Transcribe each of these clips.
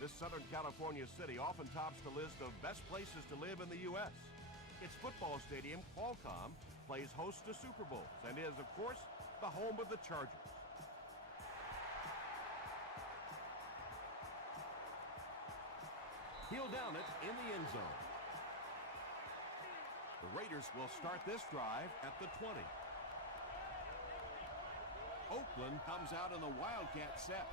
This Southern California city often tops the list of best places to live in the U.S. Its football stadium, Qualcomm, plays host to Super Bowls and is, of course, the home of the Chargers. He'll down it in the end zone. The Raiders will start this drive at the 20. Oakland comes out in the Wildcat set.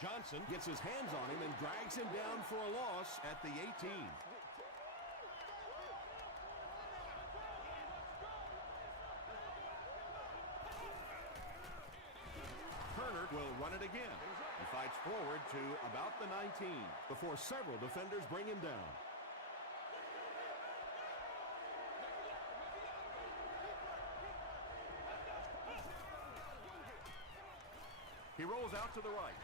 Johnson gets his hands on him and drags him down for a loss at the 18. Turner will run it again. He fights forward to about the 19 before several defenders bring him down. He rolls out to the right.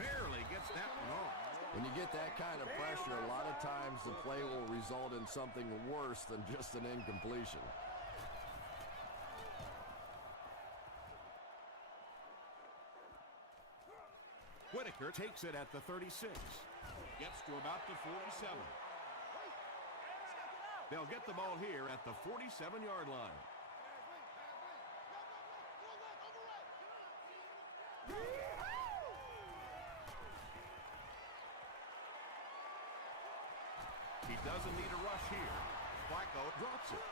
Barely gets that one off. When you get that kind of pressure, a lot of times the play will result in something worse than just an incompletion. Whitaker takes it at the 36. Gets to about the 47. They'll get the ball here at the 47-yard line. He doesn't need a rush here. Flacco drops it.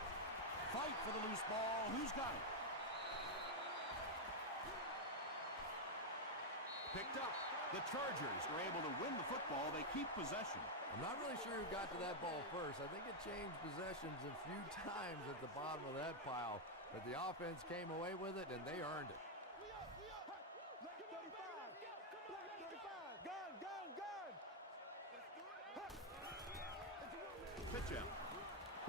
Fight for the loose ball. Who's got it? Picked up. The Chargers are able to win the football. They keep possession. I'm not really sure who got to that ball first. I think it changed possessions a few times at the bottom of that pile, but the offense came away with it, and they earned it. Pitch out.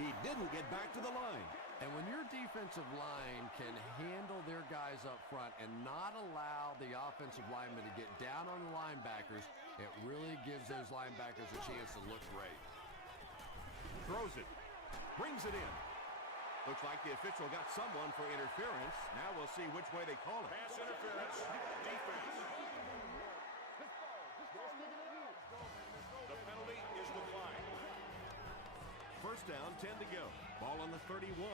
He didn't get back to the line. And when your defensive line can handle their guys up front and not allow the offensive linemen to get down on the linebackers, it really gives those linebackers a chance to look great. Throws it. Brings it in. Looks like the official got someone for interference. Now we'll see which way they call it. Pass interference. Defense. The penalty is declined. First down, 10 to go. Ball on the 31.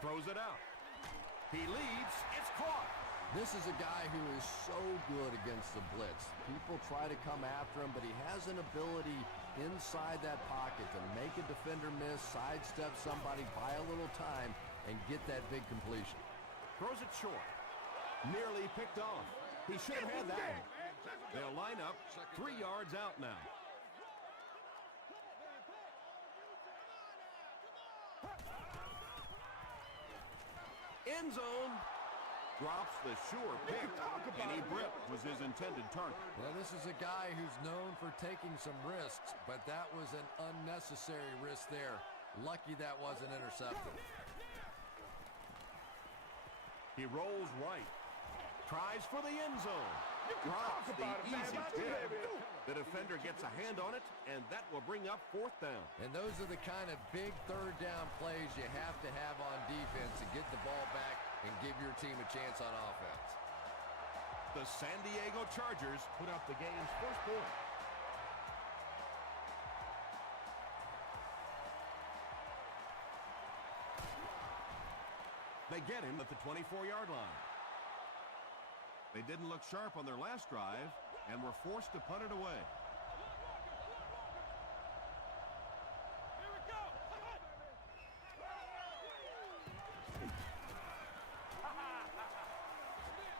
Throws it out. He leads. It's caught. This is a guy who is so good against the blitz. People try to come after him, but he has an ability inside that pocket to make a defender miss, sidestep somebody, buy a little time, and get that big completion. Throws it short. Nearly picked off. He should have had that. They'll line up 3 yards out now. End zone. Drops the sure pick. Any Britt was his intended target. Well, this is a guy who's known for taking some risks, but that was an unnecessary risk there. Lucky that wasn't intercepted. He rolls right. Tries for the end zone. Drops the easy tip. The defender gets a hand on it, and that will bring up fourth down. And those are the kind of big third down plays you have to have on defense to get the ball back and give your team a chance on offense. The San Diego Chargers put up the game's first point. They get him at the 24-yard line. They didn't look sharp on their last drive and were forced to punt it away. Here we go.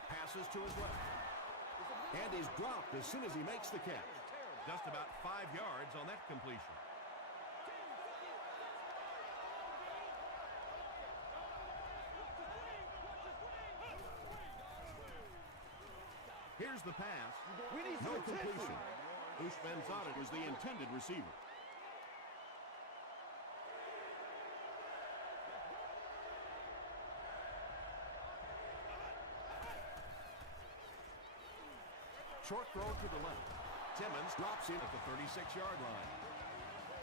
Passes to his left. And he's dropped as soon as he makes the catch. Just about 5 yards on that completion. Here's the pass. No completion. Ushmanzadeh was the intended receiver. Short throw to the left. Timmons drops it at the 36-yard line.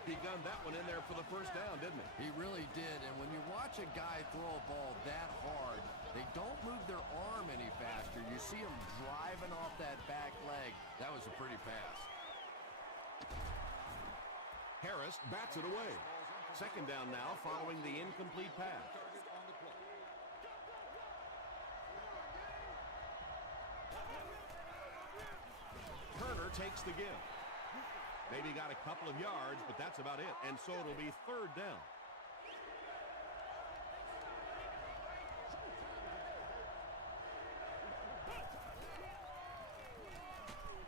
He gunned that one in there for the first down, didn't he? He really did, and when you watch a guy throw a ball that hard, they don't move their arm any faster. You see him driving off that back leg. That was a pretty pass. Harris bats it away. Second down now following the incomplete pass. Turner takes the give. Maybe got a couple of yards, but that's about it. And so it'll be third down.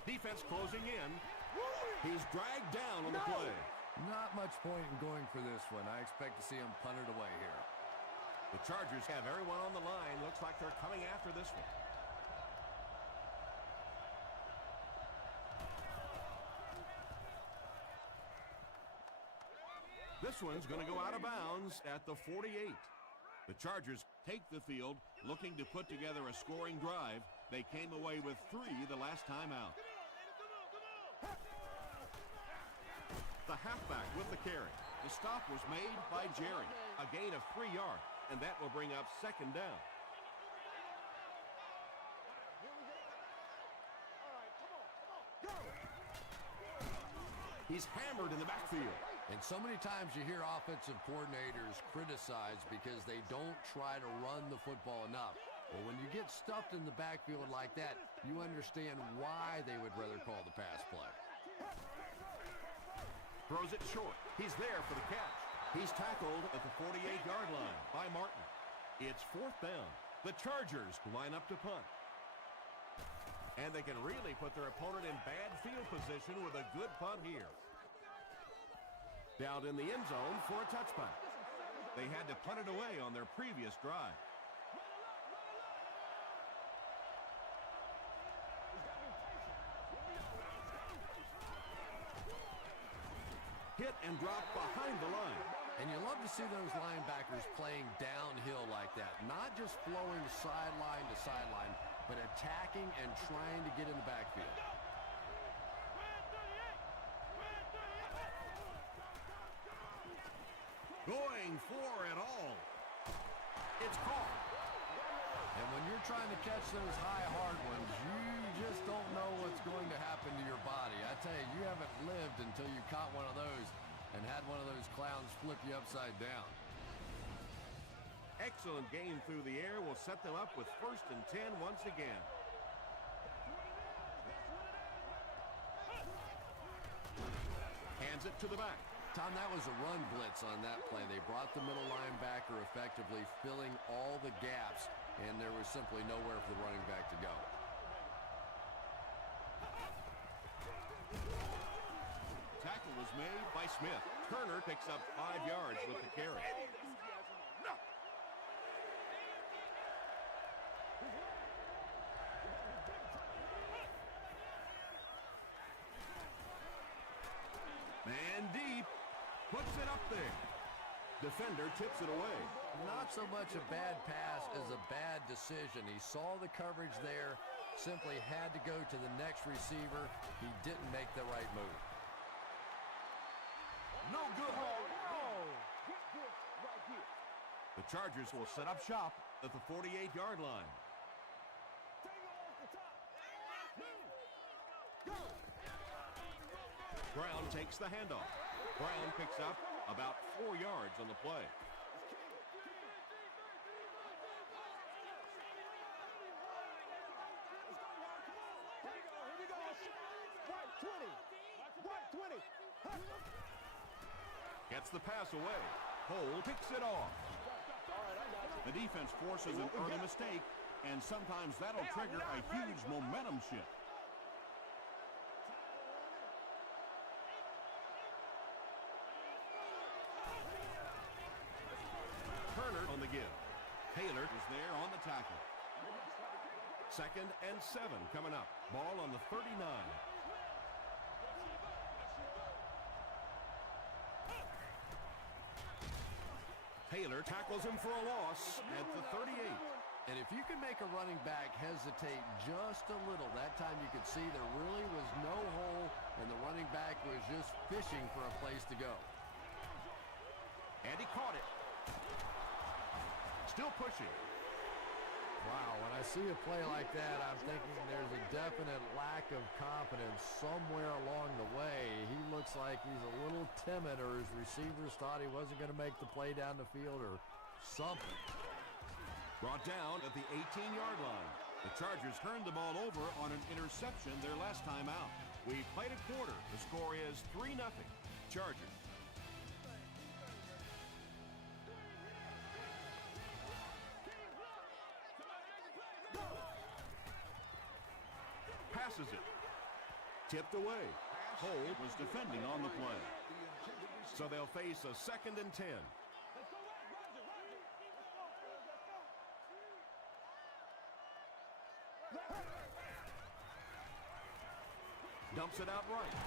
Defense closing in. He's dragged down on the play. Not much point in going for this one. I expect to see him punt it away here. The Chargers have everyone on the line. Looks like they're coming after this one. This one's going to go out of bounds at the 48. The Chargers take the field, looking to put together a scoring drive. They came away with 3 the last time out. The halfback with the carry. The stop was made by Jerry. A gain of 3 yards, and that will bring up second down. He's hammered in the backfield. And so many times you hear offensive coordinators criticized because they don't try to run the football enough. Well, when you get stuffed in the backfield like that, you understand why they would rather call the pass play. Throws it short. He's there for the catch. He's tackled at the 48-yard line by Martin. It's fourth down. The Chargers line up to punt. And they can really put their opponent in bad field position with a good punt here. Down in the end zone for a touchback. They had to punt it away on their previous drive. Hit and drop behind the line. And you love to see those linebackers playing downhill like that. Not just flowing sideline to sideline, but attacking and trying to get in the backfield. Going for it all. It's caught. And when you're trying to catch those high, hard ones, you just don't know what's going to happen to your body. I tell you, you haven't lived until you caught one of those and had one of those clowns flip you upside down. Excellent game through the air will set them up with 1st and 10 once again. Hands it to the back. Tom, that was a run blitz on that play. They brought the middle linebacker effectively filling all the gaps, and there was simply nowhere for the running back to go. Tackle was made by Smith. Turner picks up 5 yards with the carry. Man deep. Puts it up there. Defender tips it away. Not so much a bad pass as a bad decision. He saw the coverage there, simply had to go to the next receiver. He didn't make the right move. No good. The Chargers will set up shop at the 48-yard line. Brown takes the handoff. Brown picks up about 4 yards on the play. Gets the pass away. Cole picks it off. The defense forces an early mistake, and sometimes that'll trigger a huge momentum shift. Turner on the give. Taylor is there on the tackle. 2nd and 7 coming up. Ball on the 39. Taylor tackles him for a loss at the 38. And if you can make a running back hesitate just a little, that time you could see there really was no hole and the running back was just fishing for a place to go. And he caught it. Still pushing. Wow, when I see a play like that, I'm thinking there's a definite lack of confidence somewhere along the way. He looks like he's a little timid, or his receivers thought he wasn't going to make the play down the field or something. Brought down at the 18-yard line. The Chargers turned the ball over on an interception their last time out. We played a quarter. The score is 3-0. Chargers. Passes it. Tipped away. Cole was defending on the play. So they'll face a 2nd and 10. Dumps it out right.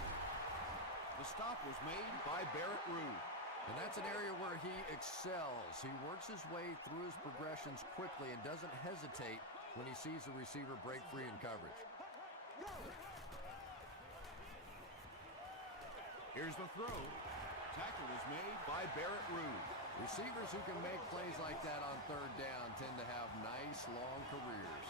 The stop was made by Barrett Ruud. And that's an area where he excels. He works his way through his progressions quickly and doesn't hesitate when he sees a receiver break free in coverage. Here's the throw. Tackle was made By Barrett Ruud. Receivers who can make plays like that on 3rd down tend to have nice, long careers.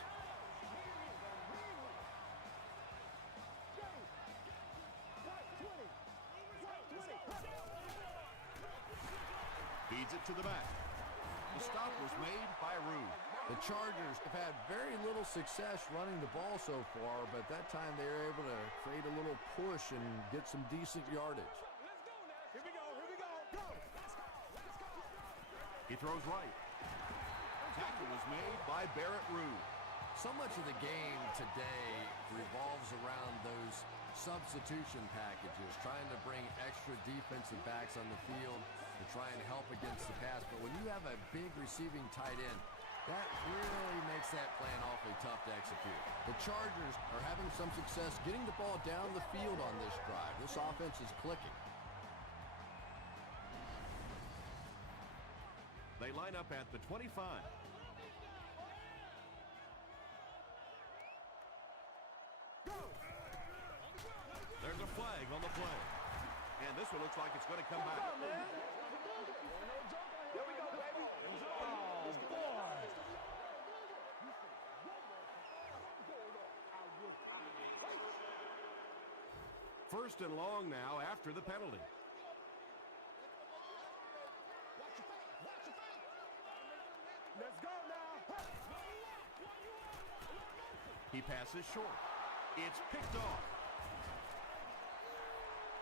Feeds it to the back. The stop was made by Ruud. The Chargers have had very little success running the ball so far, but that time they were able to create a little push and get some decent yardage. Here we go. Go. He throws right. Tackle was made By Barrett Ruud. So much of the game today revolves around those substitution packages, trying to bring extra defensive backs on the field to try and help against the pass. But when you have a big receiving tight end, that really makes that plan awfully tough to execute. The Chargers are having some success getting the ball down the field on this drive. This offense is clicking. They line up at the 25. There's a flag on the play. And this one looks like it's going to come back. Here we go, baby. Oh, boy. 1st and long now after the penalty. Let's go now. He passes short. It's picked off.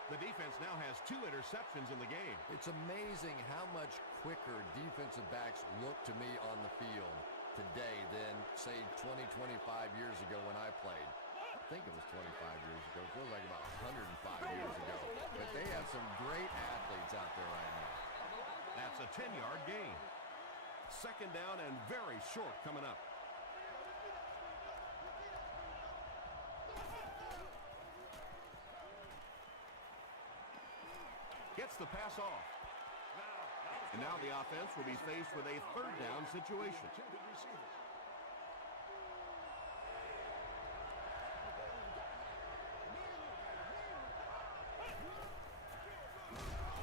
The defense now has 2 interceptions in the game. It's amazing how much quicker defensive backs look to me on the field today than, say, 20, 25 years ago when I played. I think it was 25 years ago. It feels like about 105 years ago. But they have some great athletes out there right now. That's a 10-yard gain. 2nd down and very short coming up. Gets the pass off. And now the offense will be faced with a 3rd down situation.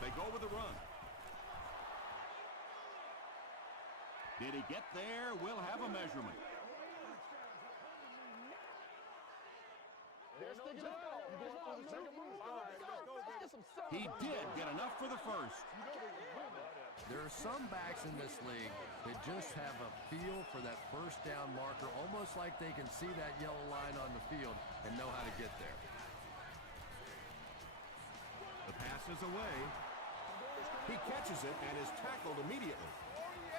They go with a run. Did he get there? We'll have a measurement. He did get enough for the first. There are some backs in this league that just have a feel for that 1st down marker, almost like they can see that yellow line on the field and know how to get there. The pass is away. He catches it and is tackled immediately.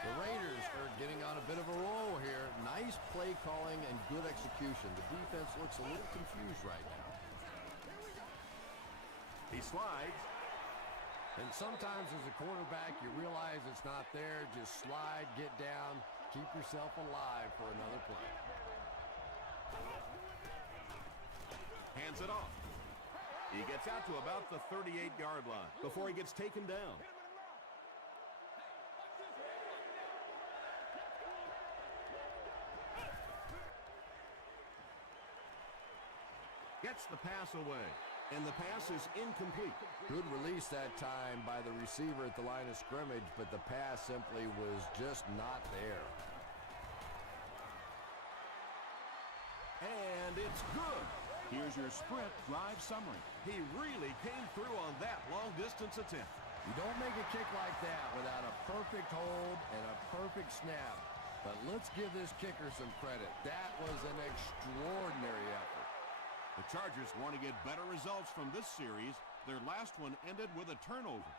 The Raiders are getting on a bit of a roll here. Nice play calling and good execution. The defense looks a little confused right now. He slides. And sometimes as a quarterback, you realize it's not there. Just slide, get down, keep yourself alive for another play. Hands it off. He gets out to about the 38-yard line before he gets taken down. Gets the pass away. And the pass is incomplete. Good release that time by the receiver at the line of scrimmage, but the pass simply was just not there. And it's good. Here's your sprint drive summary. He really came through on that long-distance attempt. You don't make a kick like that without a perfect hold and a perfect snap. But let's give this kicker some credit. That was an extraordinary effort. The Chargers want to get better results from this series. Their last one ended with a turnover.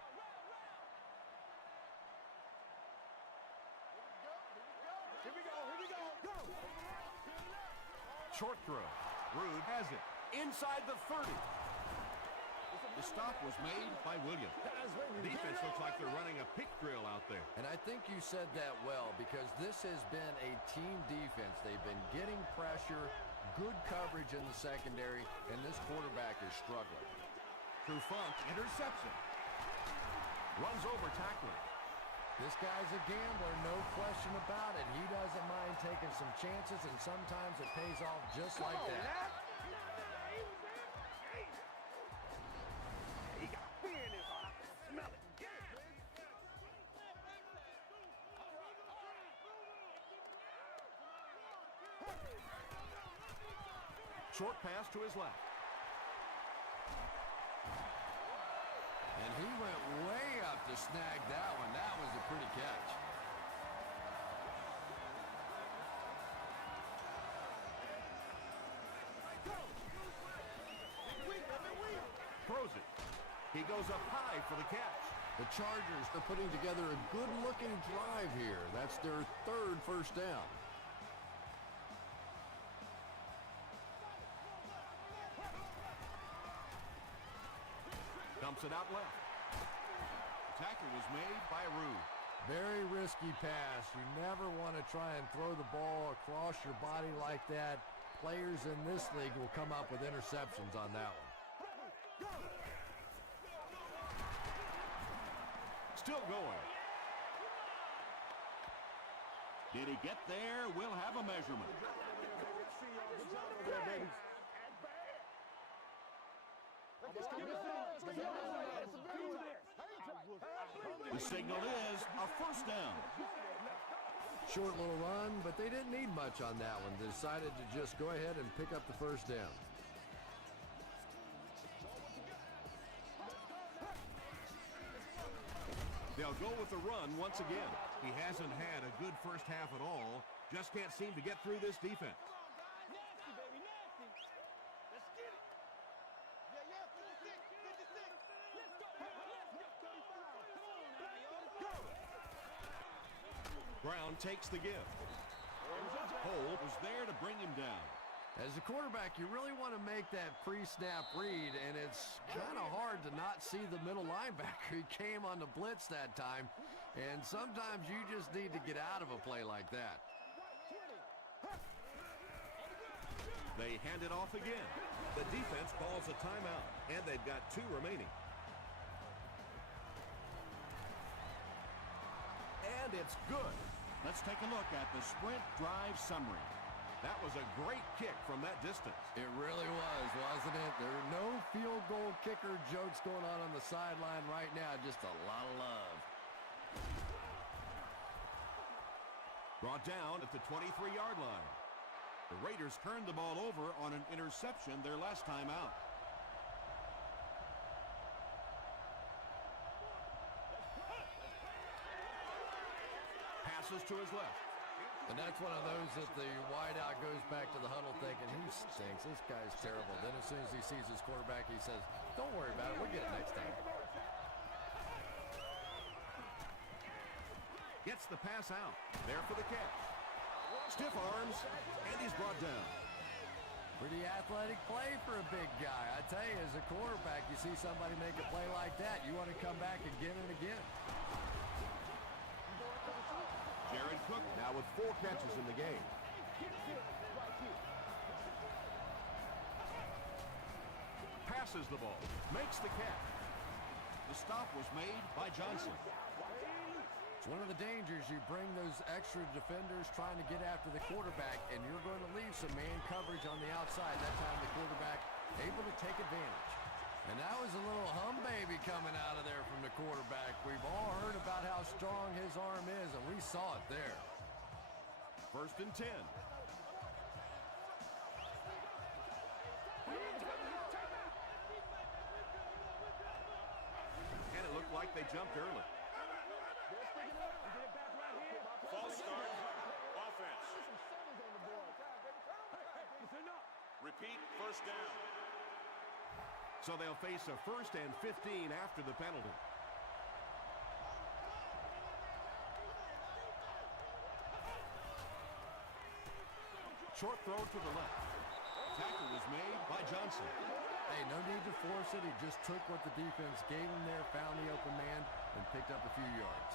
Here we go, go! Short throw. Rude has it. Inside the 30. The stop was made by Williams. Defense looks like they're running a pick drill out there. And I think you said that well, because this has been a team defense. They've been getting pressure, good coverage in the secondary, and this quarterback is struggling. Trufant, interception. Runs over tackler. This guy's a gambler, no question about it. He doesn't mind taking some chances, and sometimes it pays off just like that. He got fear in his heart. Smell it. Short pass to his left. And he went way up to snag that one. That was a pretty catch. Throws it. He goes up high for the catch. The Chargers are putting together a good-looking drive here. That's their third first down. Dumps it out left. Tackle was made by Rude. Very risky pass. You never want to try and throw the ball across your body like that. Players in this league will come up with interceptions on that one. Still going. Did he get there? We'll have a measurement. The signal is a first down. Short little run, but they didn't need much on that one. They decided to just go ahead and pick up the first down. They'll go with the run once again. He hasn't had a good first half at all. Just can't seem to get through this defense. Nasty, baby, nasty. Let's get it. Yeah, 56, 56. Let's go. Brown takes the give. Hold was there to bring him down. As a quarterback, you really want to make that pre-snap read, and it's kind of hard to not see the middle linebacker. He came on the blitz that time, and sometimes you just need to get out of a play like that. They hand it off again. The defense calls a timeout, and they've got 2 remaining. And it's good. Let's take a look at the sprint drive summary. That was a great kick from that distance. It really was, wasn't it? There are no field goal kicker jokes going on the sideline right now. Just a lot of love. Brought down at the 23-yard line. The Raiders turned the ball over on an interception their last time out. Passes to his left. And that's one of those that the wideout goes back to the huddle thinking, he stinks, this guy's terrible. Then as soon as he sees his quarterback, he says, don't worry about it, we'll get it next time. Gets the pass out. There for the catch. Stiff arms, and he's brought down. Pretty athletic play for a big guy. I tell you, as a quarterback, you see somebody make a play like that, you want to come back again and again. Jared Cook now with 4 catches in the game. Passes the ball. Makes the catch. The stop was made by Johnson. It's one of the dangers. You bring those extra defenders trying to get after the quarterback, and you're going to leave some man coverage on the outside. That time the quarterback able to take advantage. And that was a little hum baby coming out of there from the quarterback. We've all heard about how strong his arm is, and we saw it there. 1st and 10. And it looked like they jumped early. False start. Offense. Repeat, 1st down. So they'll face a 1st and 15 after the penalty. Short throw to the left. Tackle was made by Johnson. Hey, no need to force it. He just took what the defense gave him there, found the open man, and picked up a few yards.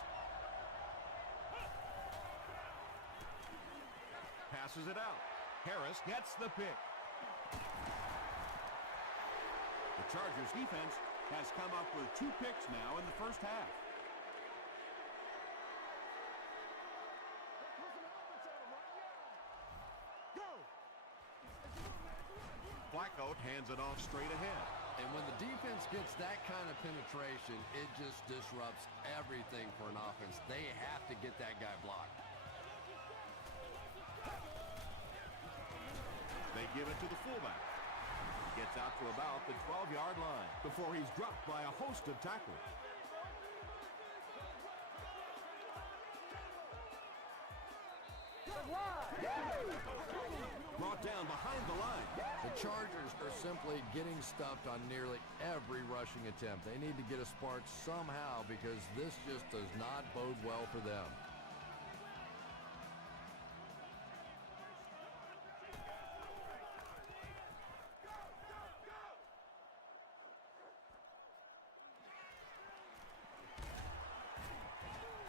Passes it out. Harris gets the pick. The Chargers defense has come up with 2 picks now in the 1st half. Flacco hands it off straight ahead. And when the defense gets that kind of penetration, it just disrupts everything for an offense. They have to get that guy blocked. They give it to the fullback. Gets out to about the 12-yard line before he's dropped by a host of tackles. Brought down behind the line. The Chargers are simply getting stuffed on nearly every rushing attempt. They need to get a spark somehow because this just does not bode well for them.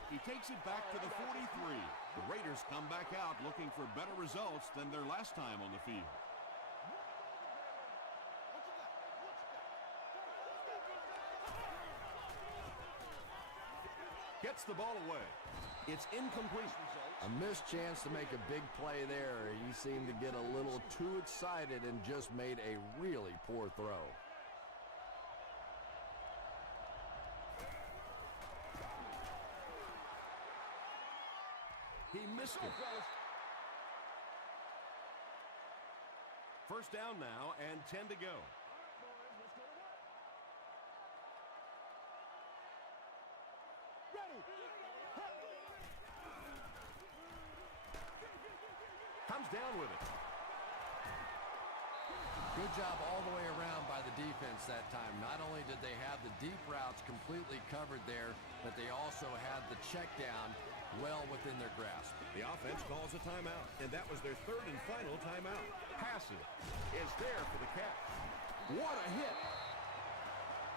He takes it back to the 43. The Raiders come back out looking for better results than their last time on the field. Gets the ball away. It's incomplete. A missed chance to make a big play there. He seemed to get a little too excited and just made a really poor throw. He missed it. 1st down now and 10 to go. Comes down with it. Good job all the way around by the defense that time. Not only did they have the deep routes completely covered there, but they also had the check down well within their grasp. The offense calls a timeout, and that was their 3rd and final timeout. Passive is there for the catch. What a hit!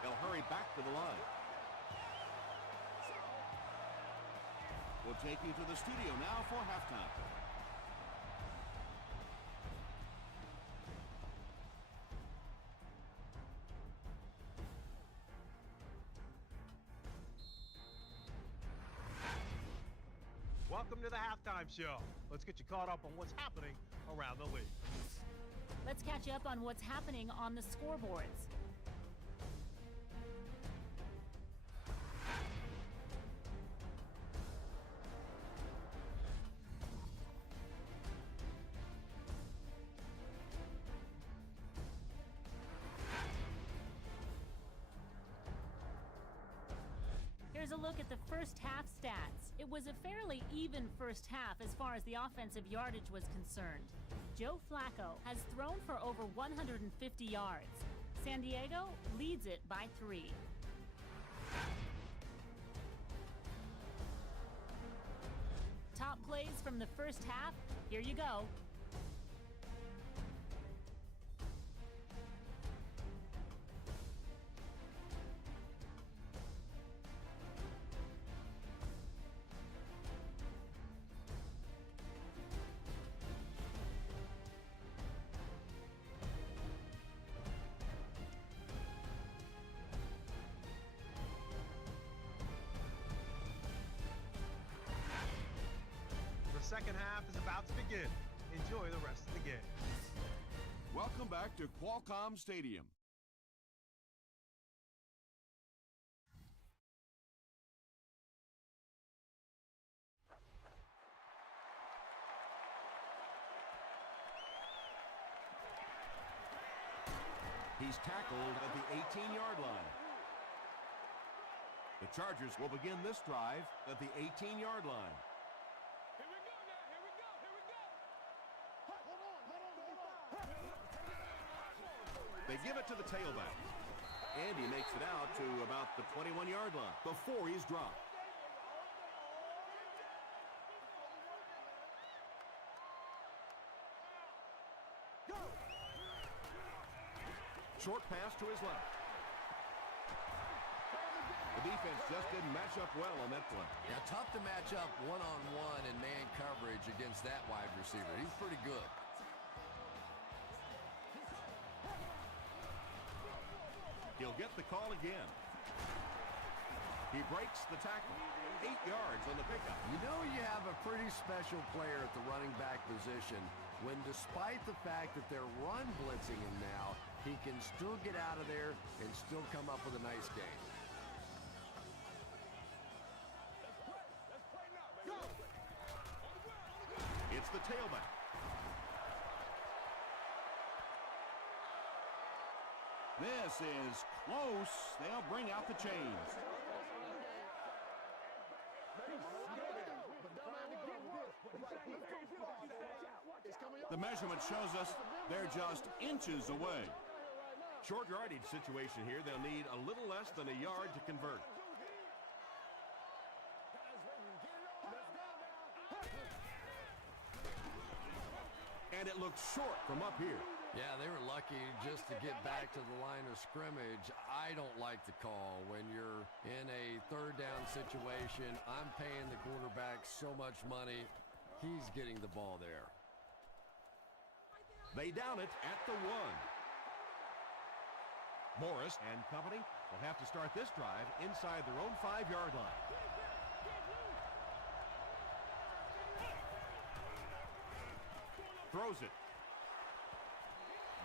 They'll hurry back to the line. We'll take you to the studio now for halftime. Welcome to the halftime show. Let's get you caught up on what's happening around the league. Let's catch up on what's happening on the scoreboards. Here's a look at the 1st half stats. It was a fairly even 1st half as far as the offensive yardage was concerned. Joe Flacco has thrown for over 150 yards. San Diego leads it by 3. Top plays from the 1st half. Here you go. The second half is about to begin. Enjoy the rest of the game. Welcome back to Qualcomm Stadium. He's tackled at the 18-yard line. The Chargers will begin this drive at the 18-yard line. Here we go now. Here we go. Here we go. Hold on. They give it to the tailback. And he makes it out to about the 21-yard line before he's dropped. Short pass to his left. The defense just didn't match up well on that play. Yeah, tough to match up one-on-one in man coverage against that wide receiver. He's pretty good. He'll get the call again. He breaks the tackle. 8 yards on the pickup. You know you have a pretty special player at the running back position when, despite the fact that they're run blitzing him now, he can still get out of there and still come up with a nice game. It's the tailback. This is close. They'll bring out the chains. The measurement shows us they're just inches away. Short yardage situation here. They'll need a little less than a yard to convert. And it looks short from up here. Yeah, they were lucky just to get back to the line of scrimmage. I don't like the call when you're in a third down situation. I'm paying the quarterback so much money. He's getting the ball there. They down it at the 1. Morris and company will have to start this drive inside their own 5-yard line. Throws it.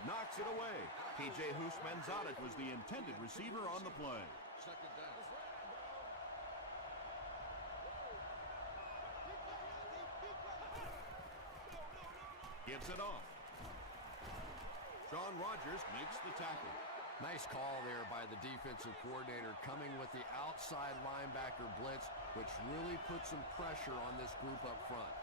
Knocks it away. P.J. Houshmandzadeh was the intended receiver on the play. Gives it off. Sean Rogers makes the tackle. Nice call there by the defensive coordinator, coming with the outside linebacker blitz, which really puts some pressure on this group up front.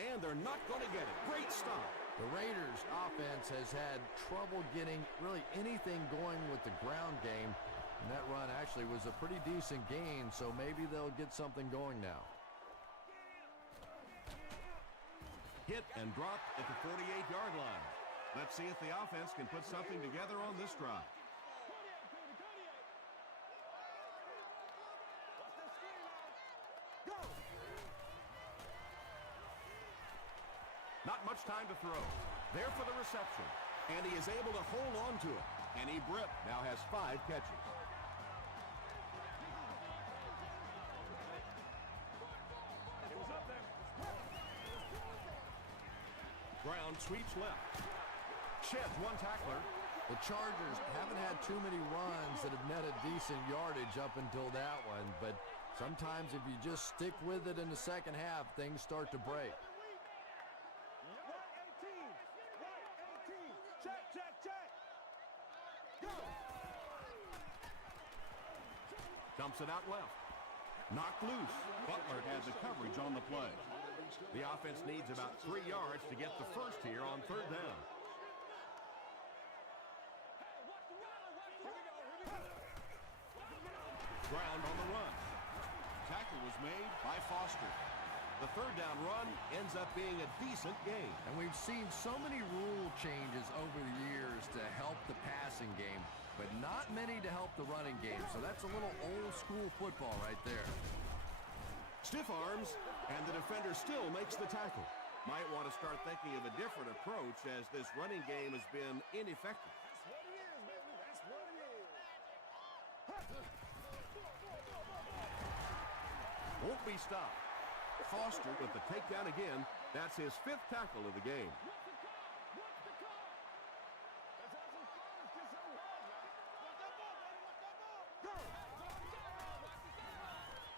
And they're not going to get it. Great stop. The Raiders' offense has had trouble getting really anything going with the ground game. And that run actually was a pretty decent gain, so maybe they'll get something going now. Hit and dropped at the 48-yard line. Let's see if the offense can put something together on this drive. Not much time to throw. There for the reception. And he is able to hold on to it. Kenny Britt now has 5 catches. Brown sweeps left. Sheds one tackler. The Chargers haven't had too many runs that have netted decent yardage up until that one, but sometimes if you just stick with it in the second half, things start to break. Dumps it out left. Knocked loose. Butler had the coverage on the play. The offense needs about 3 yards to get the first here on 3rd down. Ground on the run. Tackle was made by Foster. The 3rd down run ends up being a decent gain. And we've seen so many rule changes over the years to help the passing game, but not many to help the running game. So that's a little old school football right there. Stiff arms, and the defender still makes the tackle. Might want to start thinking of a different approach as this running game has been ineffective. Won't be stopped. Foster with the takedown again. That's his 5th tackle of the game.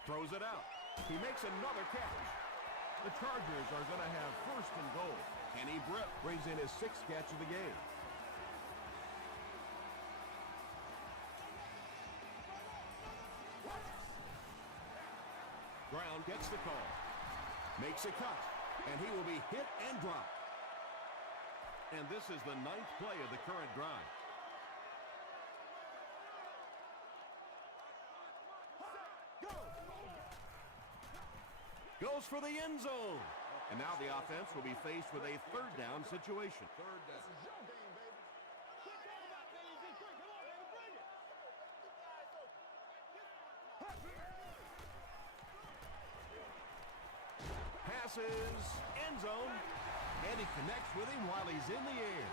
Throws it out. He makes another catch. The Chargers are going to have 1st and goal. Kenny Britt brings in his 6th catch of the game. Brown gets the call. Makes a cut. And he will be hit and dropped. And this is the 9th play of the current drive. Goes for the end zone. And now the offense will be faced with a 3rd down situation. 3rd down. Passes, end zone, and he connects with him while he's in the air.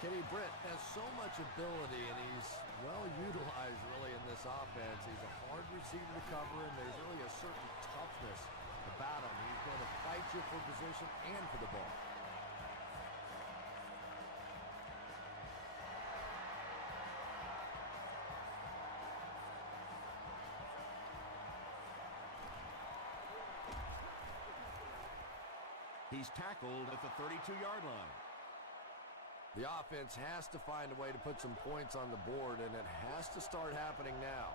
Kenny Britt has so much ability, and he's well utilized really in this offense. He's a hard receiver to cover, and there's really a certain toughness about him. He's going to fight you for position and for the ball. He's tackled at the 32-yard line. The offense has to find a way to put some points on the board, and it has to start happening now.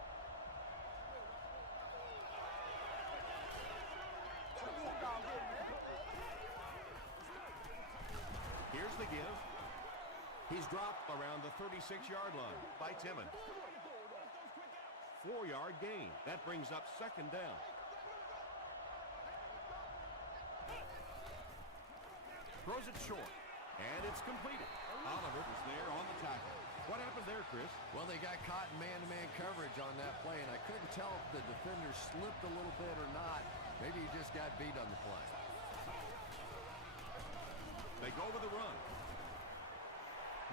Here's the give. He's dropped around the 36-yard line by Timmons. 4-yard gain. That brings up 2nd down. Throws it short, and it's completed. Oliver is there on the tackle. What happened there, Chris? Well, they got caught in man-to-man coverage on that play, and I couldn't tell if the defender slipped a little bit or not. Maybe he just got beat on the play. They go with the run.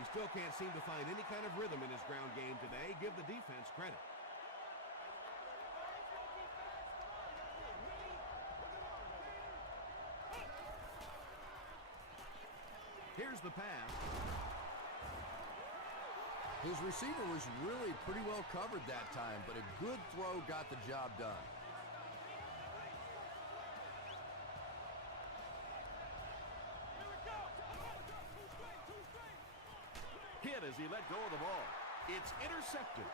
He still can't seem to find any kind of rhythm in his ground game today. Give the defense credit. Here's the pass. His receiver was really pretty well covered that time, but a good throw got the job done. Hit as he let go of the ball. It's intercepted.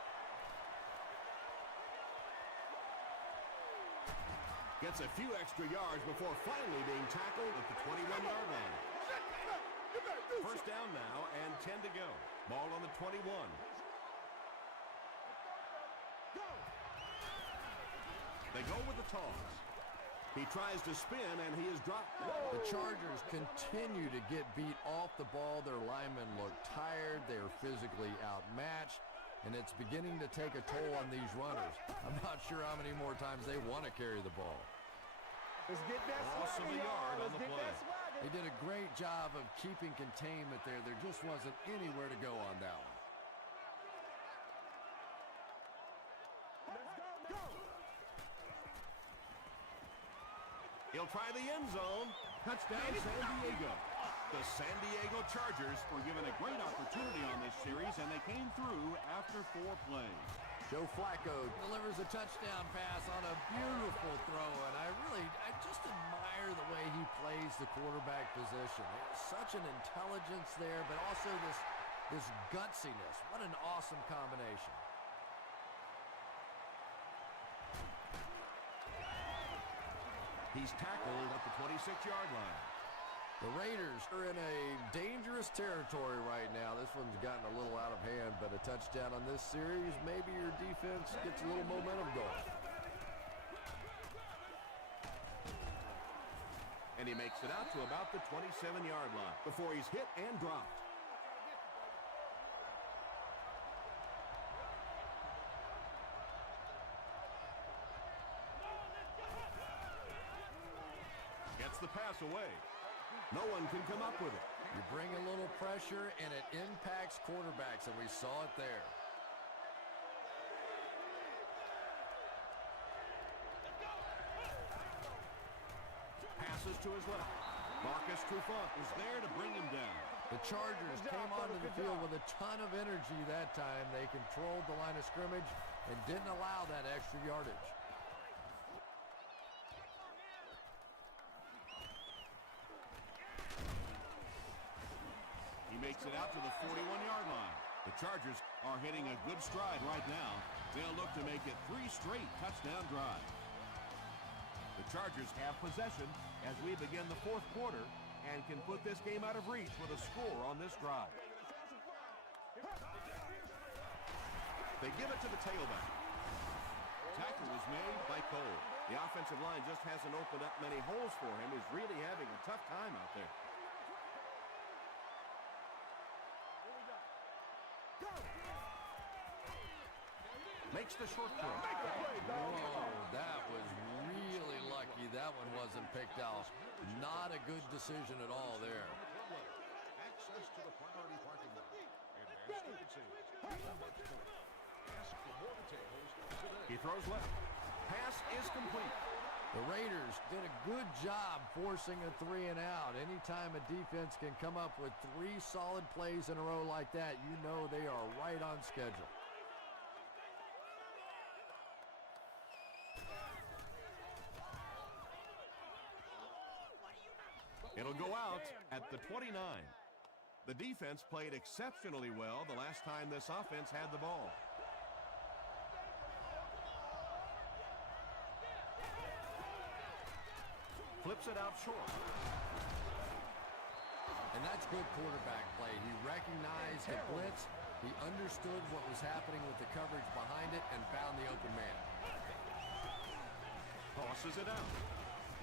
Gets a few extra yards before finally being tackled at the 21-yard line. 1st down now and 10 to go. Ball on the 21. They go with the toss. He tries to spin, and he is dropped. The Chargers continue to get beat off the ball. Their linemen look tired. They're physically outmatched, and it's beginning to take a toll on these runners. I'm not sure how many more times they want to carry the ball. Let's get that Loss of a yard on the play. They did a great job of keeping containment there. There just wasn't anywhere to go on that one. He'll try the end zone. Touchdown, San Diego. The San Diego Chargers were given a great opportunity on this series, and they came through after 4 plays. Joe Flacco delivers a touchdown pass on a beautiful throw, and I just admire the way he plays the quarterback position. There's such an intelligence there, but also this gutsiness. What an awesome combination. He's tackled at the 26-yard line. The Raiders are in a dangerous territory right now. This one's gotten a little out of hand, but a touchdown on this series, maybe your defense gets a little momentum going. And he makes it out to about the 27-yard line before he's hit and dropped. Gets the pass away. No one can come up with it. You bring a little pressure, and it impacts quarterbacks, and we saw it there. Passes to his left. Marcus Trufant is there to bring him down. The Chargers came onto the field with a ton of energy that time. They controlled the line of scrimmage and didn't allow that extra yardage. He makes it out to the 41-yard line. The Chargers are hitting a good stride right now. They'll look to make it 3 straight touchdown drives. The Chargers have possession as we begin the fourth quarter and can put this game out of reach with a score on this drive. They give it to the tailback. Tackle was made by Cole. The offensive line just hasn't opened up many holes for him. He's really having a tough time out there. Makes the short throw. Whoa, that was really lucky. That one wasn't picked out. Not a good decision at all there. Access to the priority parking lot. Advanced ticket sales. So much more. Ask for more details today. He throws left. Pass is complete. The Raiders did a good job forcing a 3 and out. Anytime a defense can come up with 3 solid plays in a row like that, you know they are right on schedule. It'll go out at the 29. The defense played exceptionally well the last time this offense had the ball. Flips it out short. And that's good quarterback play. He recognized the blitz. He understood what was happening with the coverage behind it and found the open man. Tosses it out.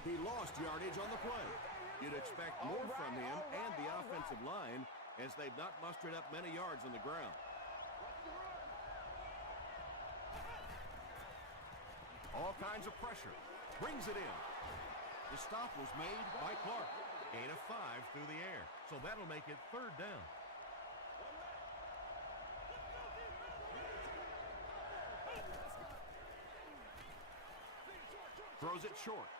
He lost yardage on the play. You'd expect more from him and the offensive line as they've not mustered up many yards on the ground. All kinds of pressure. Brings it in. The stop was made by Clark. Gain of 5 through the air. So that'll make it 3rd down. Throws it short.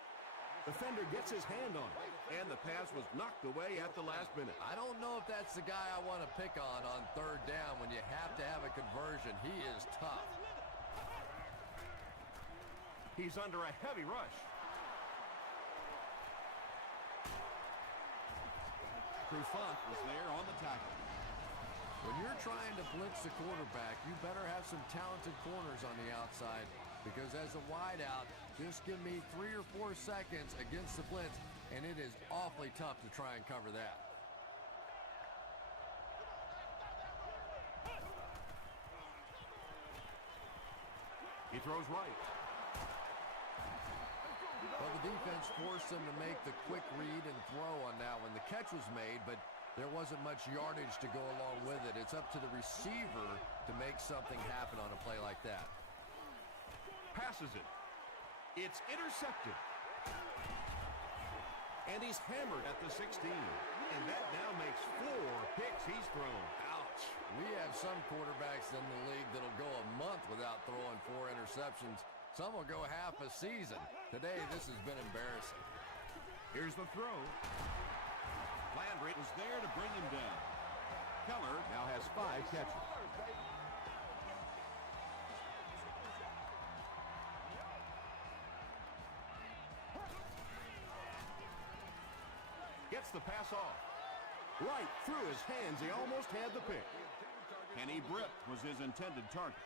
Defender gets his hand on it, and the pass was knocked away at the last minute. I don't know if that's the guy I want to pick on 3rd down when you have to have a conversion. He is tough. He's under a heavy rush. Trufant was there on the tackle. When you're trying to blitz the quarterback, you better have some talented corners on the outside, because as a wideout, just give me 3 or 4 seconds against the blitz, and it is awfully tough to try and cover that. He throws right. Well, the defense forced them to make the quick read and throw on that one. The catch was made, but there wasn't much yardage to go along with it. It's up to the receiver to make something happen on a play like that. Passes it. It's intercepted. And he's hammered at the 16. And that now makes 4 picks he's thrown. Ouch. We have some quarterbacks in the league that'll go a month without throwing 4 interceptions. Some will go half a season. Today, this has been embarrassing. Here's the throw. Landry was there to bring him down. Keller now has 5 catches. Gets the pass off. Right through his hands. He almost had the pick. Kenny Britt was his intended target.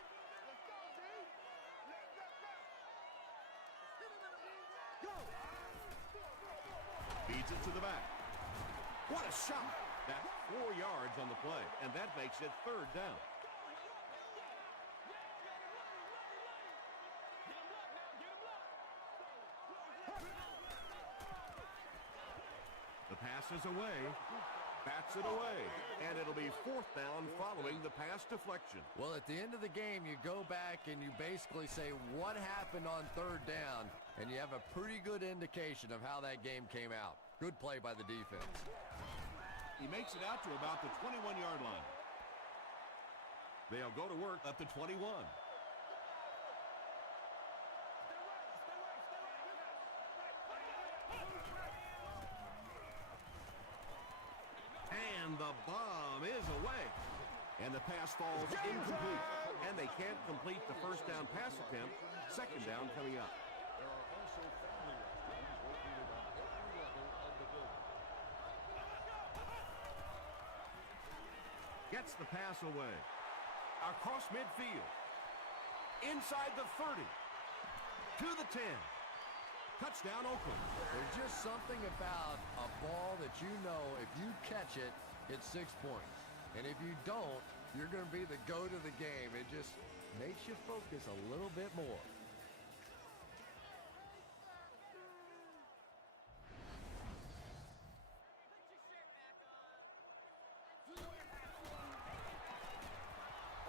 Feeds it to the back. What a shot. That's 4 yards on the play, and that makes it 3rd down. The pass is away. Bats it away. And it'll be 4th down following the pass deflection. Well, at the end of the game, you go back and you basically say what happened on 3rd down, and you have a pretty good indication of how that game came out. Good play by the defense. He makes it out to about the 21-yard line. They'll go to work at the 21. And the bomb is away. And the pass falls incomplete. And they can't complete the 1st down pass attempt. 2nd down coming up. There are also family restrooms located on every level of the building. Gets the pass away. Across midfield. Inside the 30. To the 10. Touchdown, Oakland. There's just something about a ball that you know if you catch it, it's 6 points. And if you don't, you're going to be the goat of the game. It just makes you focus a little bit more.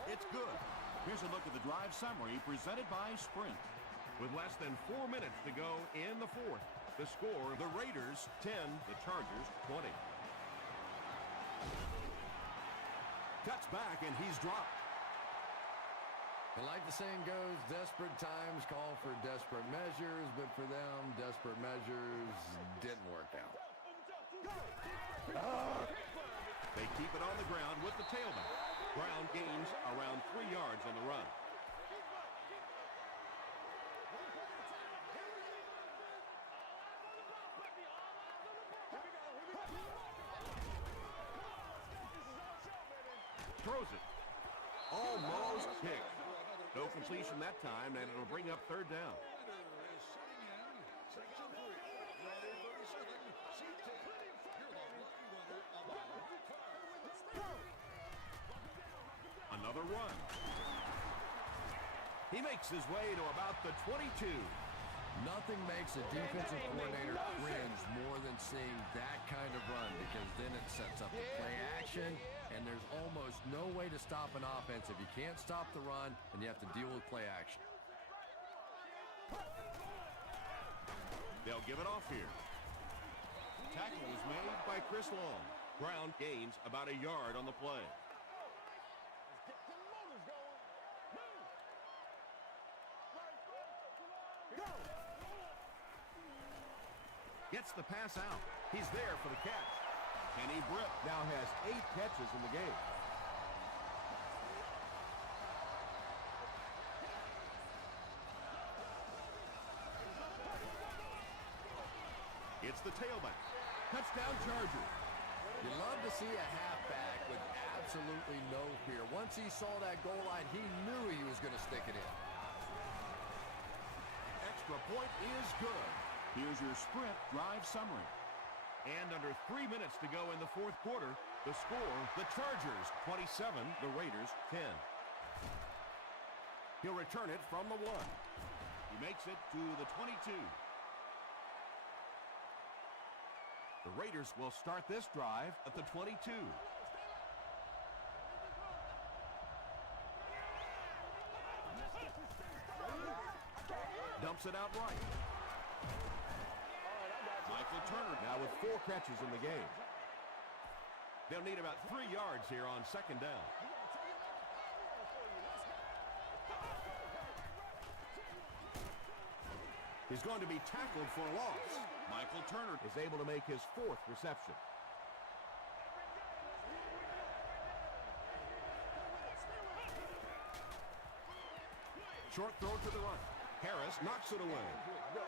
It's good. Here's a look at the drive summary presented by Sprint. With less than 4 minutes to go in the fourth. The score, the Raiders 10, the Chargers 20. Cuts back and he's dropped. And like the saying goes, desperate times call for desperate measures, but for them, desperate measures didn't work out. They keep it on the ground with the tailback. Brown gains around 3 yards on the run. Throws it. Almost picked. No completion that time, and it'll bring up third down. Another run. He makes his way to about the 22. Nothing makes a defensive coordinator cringe more than seeing that kind of run, because then it sets up the play action, and there's almost no way to stop an offense if you can't stop the run and you have to deal with play action. They'll give it off here. Tackle was made by Chris Long. Brown gains about a yard on the play. Gets the pass out. He's there for the catch. Kenny Britt now has 8 catches in the game. It's the tailback. Touchdown Chargers. You love to see a halfback with absolutely no fear. Once he saw that goal line, he knew he was going to stick it in. Extra point is good. Here's your Sprint drive summary. And under 3 minutes to go in the fourth quarter, the score, the Chargers 27, the Raiders 10. He'll return it from the 1. He makes it to the 22. The Raiders will start this drive at the 22. Dumps it out right. Michael Turner Now with 4 catches in the game. They'll need about 3 yards here on second down. He's going to be tackled for a loss. Michael Turner Is able to make his 4th reception. Short throw to the right. Harris knocks it away.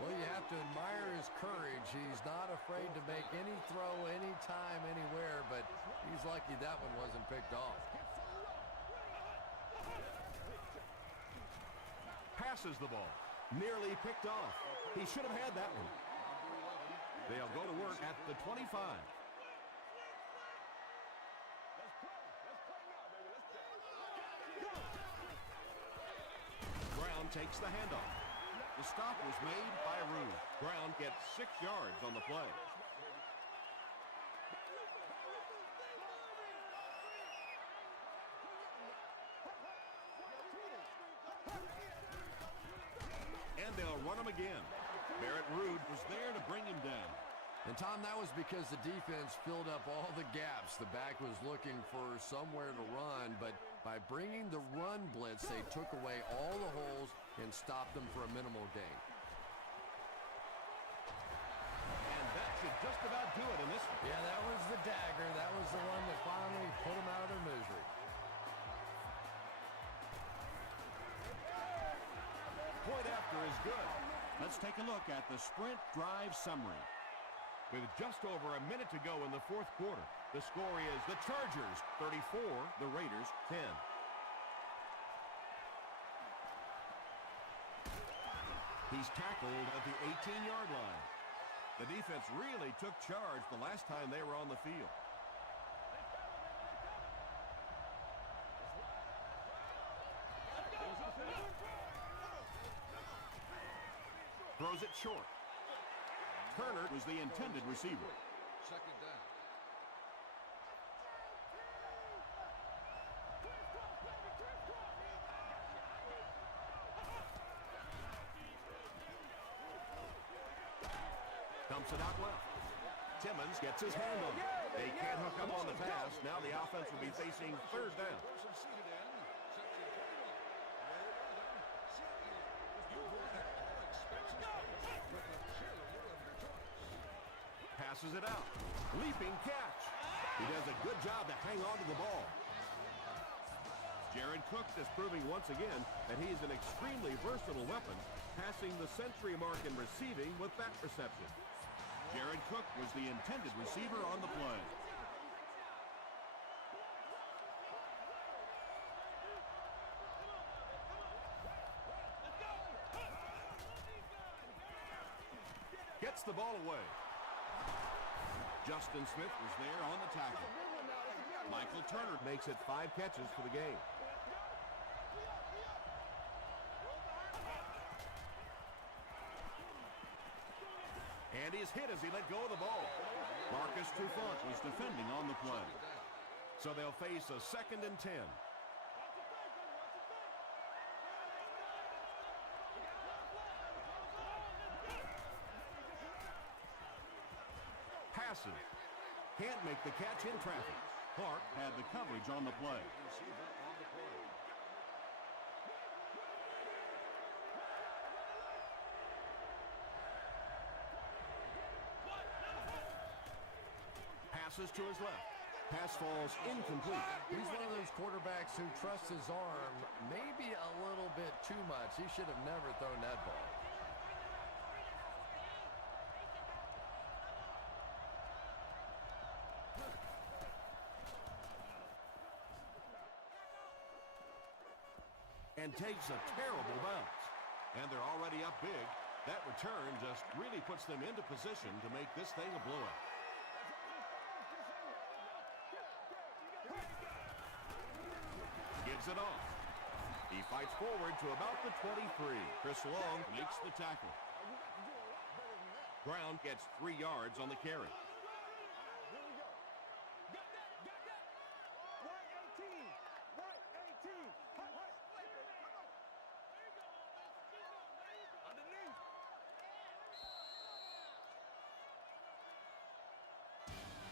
Well, you have to admire his courage. He's not afraid to make any throw, anytime, anywhere, but he's lucky that one wasn't picked off. Passes the ball. Nearly picked off. He should have had that one. They'll go to work at the 25. Brown takes the handoff. The stop was made by Rude. Brown gets 6 yards on the play. And they'll run him again. Barrett Rude was there to bring him down. And, Tom, that was because the defense filled up all the gaps. The back was looking for somewhere to run, but by bringing the run blitz, they took away all the holes and stopped them for a minimal gain. And that should just about do it in this one. Yeah, that was the dagger. That was the one that finally put them out of their misery. Point after is good. Let's take a look at the Sprint drive summary. With just over a minute to go in the fourth quarter, the score is the Chargers 34, the Raiders 10. He's tackled at the 18-yard line. The defense really took charge the last time they were on the field. Throws it short. Turner Was the intended receiver. Second down. Dumps it out left. Timmons gets his hand on it. They can't hook up on the pass. Now the offense will be facing third down. Person seated in section 21. You will have all expenses paid with the cheerleader of your choice. Passes it out. Leaping catch. He does a good job to hang on to the ball. Jared Cook is proving once again that he is an extremely versatile weapon, passing the century mark in receiving with that reception. Jared Cook was the intended receiver on the play. Gets the ball away. Justin Smith was there on the tackle. Michael Turner Makes it 5 catches for the game. And he's hit as he let go of the ball. Marcus Trufant was defending on the play. So they'll face a 2nd and 10. Passes. Can't make the catch in traffic. Clark had the coverage on the play. Receiver on the play. Passes to his left. Pass falls incomplete. He's one of those quarterbacks who trusts his arm maybe a little bit too much. He should have never thrown that ball. And takes a terrible bounce. And they're already up big. That return just really puts them into position to make this thing a blowout. Gives it off. He fights forward to about the 23. Chris Long Makes the tackle. Brown gets 3 yards on the carry.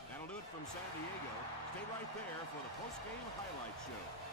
That'll do it from San Diego. Stay right there for the post-game highlight show.